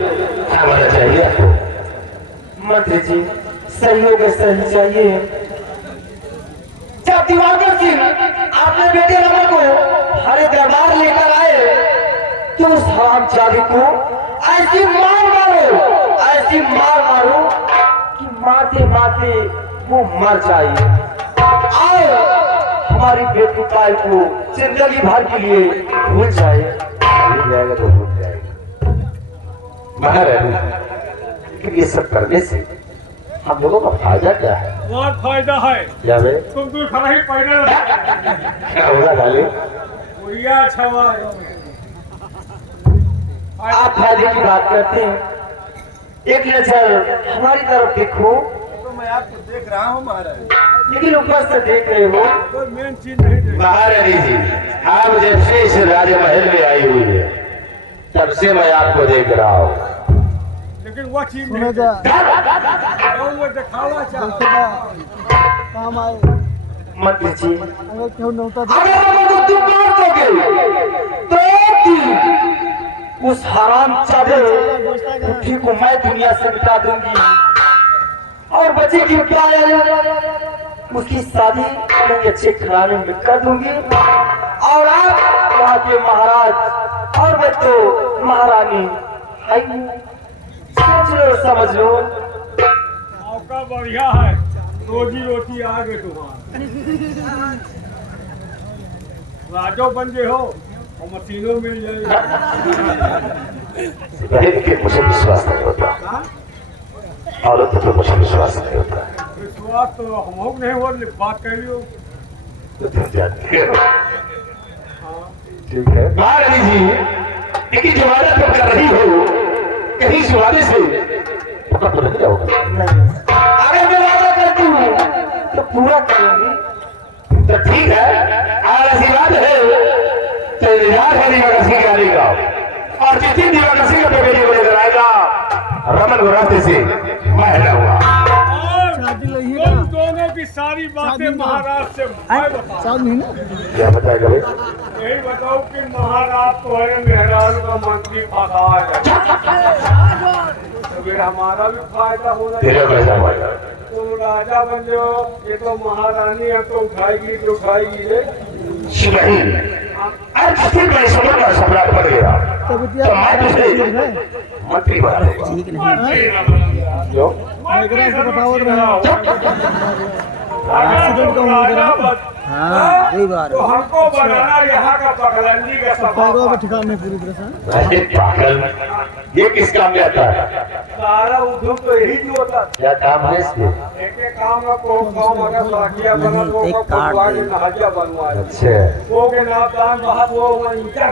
हमारा चाहिए आपको मंत्री जी सहयोग सही चाहिए। जब दिवाकर सिंह आपने बेटे रमन को हरे दरबार लेकर आए तो उस हरामजादी को ऐसी मार मारो कि मारते मारते वो मर जाए और हमारी बेटी को जिंदगी भर के लिए भूल जाए। भूल जाएगा तो भूल जाएगा महारानी, लेकिन ये सब करने से हम लोगों का फायदा क्या है? बहुत फायदा है। क्या बे? तुम तो खड़ा ही पैदल क्या होगा डाले? भैया छवा आप फायदे की बात करते हैं, एक नजर हमारी तरफ देखो। तो मैं आपको देख रहा हूँ महाराज, लेकिन ऊपर से देख रहे हो। कोई मेन चीज नहीं देख। महारानी जी, आप जब से इस राजमहल में आई हुई है तब से मैं आपको देख रहा हूँ, लेकिन वो चीज नहीं वो दिखावा चाहता। मंत्री जी अगर वो तुम मार दोगे तो एक दिन उस हरामजादे बुद्धि को मैं दुनिया से मिटा दूंगी और बच्चे की पायल उसकी शादी मैं अच्छे घराने में कर दूंगी और आप वहाँ के महाराज और मैं तो महारानी। सोच लो समझ लो। मौका बढ़िया है, रोजी रोटी आ गए तुम्हारा। राजो बन गए हो और मशीनों मिल लेकिन मुझे विश्वास नहीं होता, औरत तो मुझे विश्वास नहीं होता। विश्वास तो हम नहीं हो, बात कर लियो। तो तुम जानते हो। ठीक है महारानी जी, लेकिन जो वादा तुम कर रही हो कहीं इस वादे से पता तो नहीं होगा? अगर मैं वादा करती हूँ तो पूरा करूंगी। तो ठीक है, आज आशीर्वाद है तो निराश है दिवाकसी गाड़ी का, और जिस दिन दिवाकसी का बेटी को लेकर आएगा रमन को रास्ते से मैं हटाऊंगा। तुम दोनों की सारी बातें महाराज से मैं बताऊं। क्या बताएगा भाई? यही बताओ कि महाराज तो है मेहराज का मंत्री फंसा है, तो फिर हमारा भी फायदा होना तेरा पैसा मांगा तुम राजा बन जाओ, ये तो महारानी है तो उठाएगी तो उठाएगी रे। नहीं, आज जिस दिन मैं समझ का सम्राट बन गया तो मैं तुझे मंत्री बना दूंगा। जो हाँ सही बात है। तो हमको बनाना यहाँ का पगलंदी का सफा ठिकाने पूरी तरह से। अरे पागल, ये किस काम में आता है? सारा उद्योग तो यही जो होता। क्या काम है इसके? एक काम में को काम अगर लाठिया बना तो को नहाजा बनवा। अच्छा, वो के नाम दान बात वो ईटा